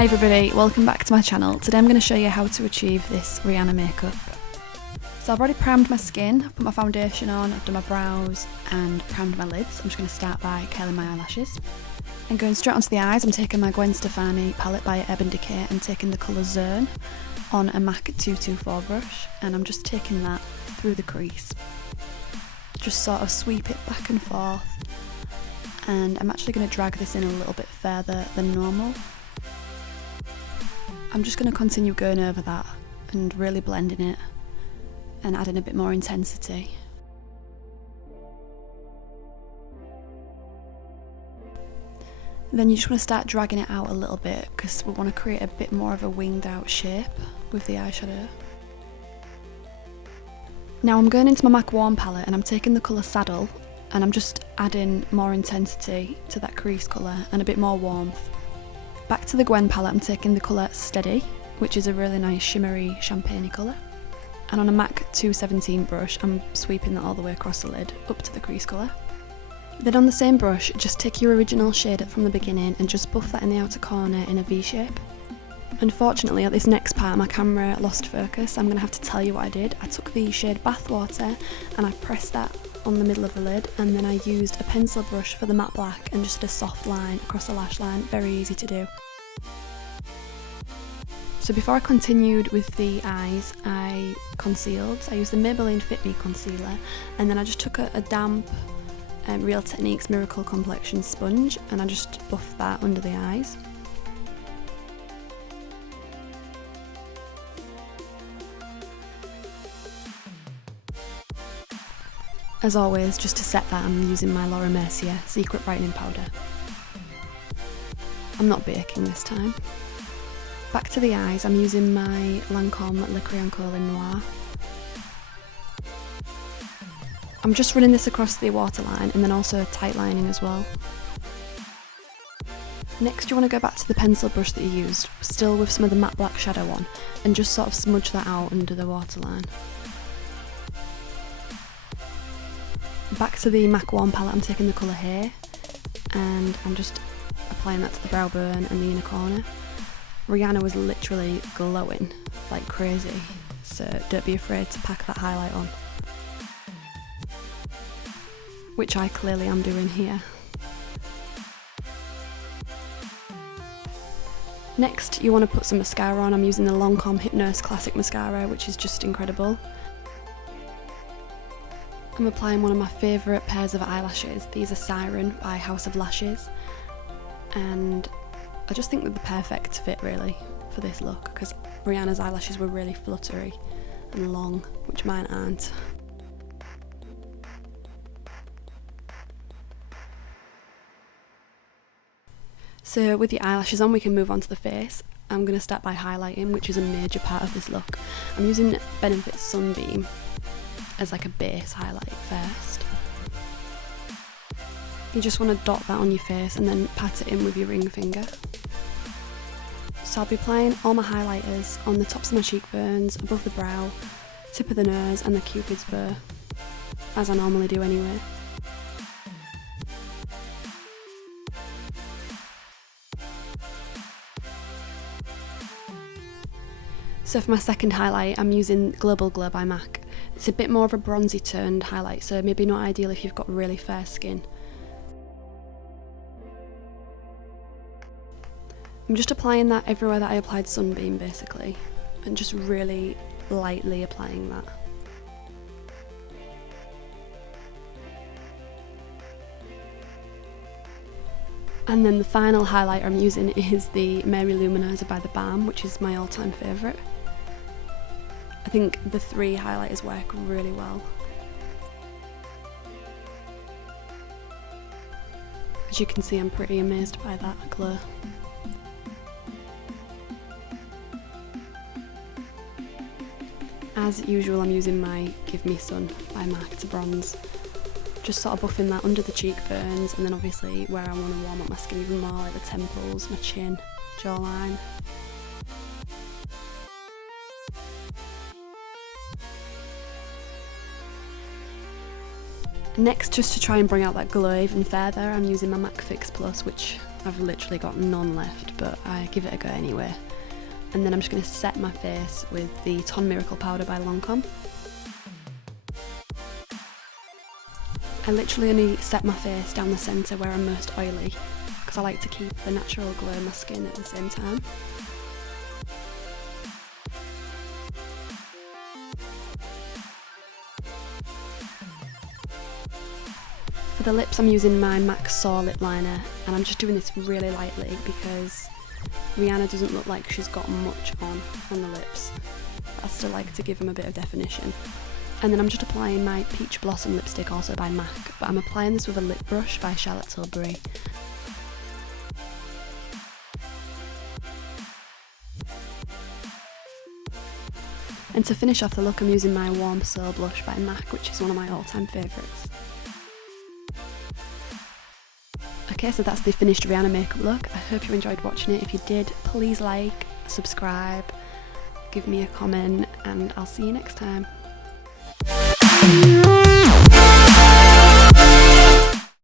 Hi everybody, welcome back to my channel. Today I'm going to show you how to achieve this Rihanna makeup. So I've already primed my skin, I've put my foundation on, I've done my brows and primed my lids. I'm just going to start by curling my eyelashes. And going straight onto the eyes, I'm taking my Gwen Stefani palette by Decay and taking the colour Zern on a MAC 224 brush, and I'm just taking that through the crease. Just sort of sweep it back and forth, and I'm actually going to drag this in a little bit further than normal. I'm just going to continue going over that and really blending it and adding a bit more intensity. Then you just want to start dragging it out a little bit because we want to create a bit more of a winged out shape with the eyeshadow. Now I'm going into my MAC Warm palette and I'm taking the colour Saddle and I'm just adding more intensity to that crease colour and a bit more warmth. Back to the Gwen palette, I'm taking the colour Steady, which is a really nice shimmery champagne colour. And on a MAC 217 brush, I'm sweeping that all the way across the lid, up to the crease colour. Then on the same brush, just take your original shade from the beginning and just buff that in the outer corner in a V shape. Unfortunately, at this next part, my camera lost focus. I'm going to have to tell you what I did. I took the shade Bathwater and I pressed that on the middle of the lid, and then I used a pencil brush for the matte black and just did a soft line across the lash line. Very easy to do. So before I continued with the eyes, I concealed. I used the Maybelline Fit Me concealer, and then I just took a damp Real Techniques Miracle complexion sponge and I just buffed that under the eyes. As always, just to set that, I'm using my Mercier Secret Brightening Powder. I'm not baking this time. Back to the eyes, I'm using my Lancome Crayon in Noir. I'm just running this across the waterline and then also tight lining as well. Next you want to go back to the pencil brush that you used, still with some of the matte black shadow on, and just sort of smudge that out under the waterline. Back to the MAC Warm palette, I'm taking the colour Hay and I'm just applying that to the brow bone and the inner corner. Rihanna was literally glowing like crazy, so don't be afraid to pack that highlight on. Which I clearly am doing here. Next you want to put some mascara on. I'm using the Lancome Hypnose Classic mascara, which is just incredible. I'm applying one of my favourite pairs of eyelashes. These are Siren by House of Lashes, and I just think they're the perfect fit really for this look because Rihanna's eyelashes were really fluttery and long, which mine aren't. So with your eyelashes on, we can move on to the face. I'm going to start by highlighting, which is a major part of this look. I'm using Benefit Sunbeam as like a base highlight first. You just want to dot that on your face and then pat it in with your ring finger. So I'll be applying all my highlighters on the tops of my cheekbones, above the brow, tip of the nose and the cupid's bow, as I normally do anyway. So for my second highlight, I'm using Global Glow by MAC. It's a bit more of a bronzy toned highlight, so maybe not ideal if you've got really fair skin. I'm just applying that everywhere that I applied Sunbeam basically, and just really lightly applying that. And then the final highlighter I'm using is the Mary Lou Manizer by the Balm, which is my all-time favourite. I think the three highlighters work really well. As you can see, I'm pretty amazed by that glow. As usual, I'm using my Give Me Sun by MAC to bronze. Just sort of buffing that under the cheekbones, and then obviously where I want to warm up my skin even more, like the temples, my chin, jawline. Next, just to try and bring out that glow even further, I'm using my MAC Fix Plus, which I've literally got none left, but I give it a go anyway. And then I'm just going to set my face with the Teint Miracle powder by Lancome. I literally only set my face down the centre where I'm most oily, because I like to keep the natural glow in my skin at the same time. For the lips I'm using my MAC Soar lip liner, and I'm just doing this really lightly because Rihanna doesn't look like she's got much on the lips. I still like to give them a bit of definition. And then I'm just applying my Peach Blossom lipstick, also by MAC, but I'm applying this with a lip brush by Charlotte Tilbury. And to finish off the look, I'm using my Warm Soul blush by MAC, which is one of my all-time favourites. Okay, so that's the finished Rihanna makeup look. I hope you enjoyed watching it. If you did, please like, subscribe, give me a comment, and I'll see you next time.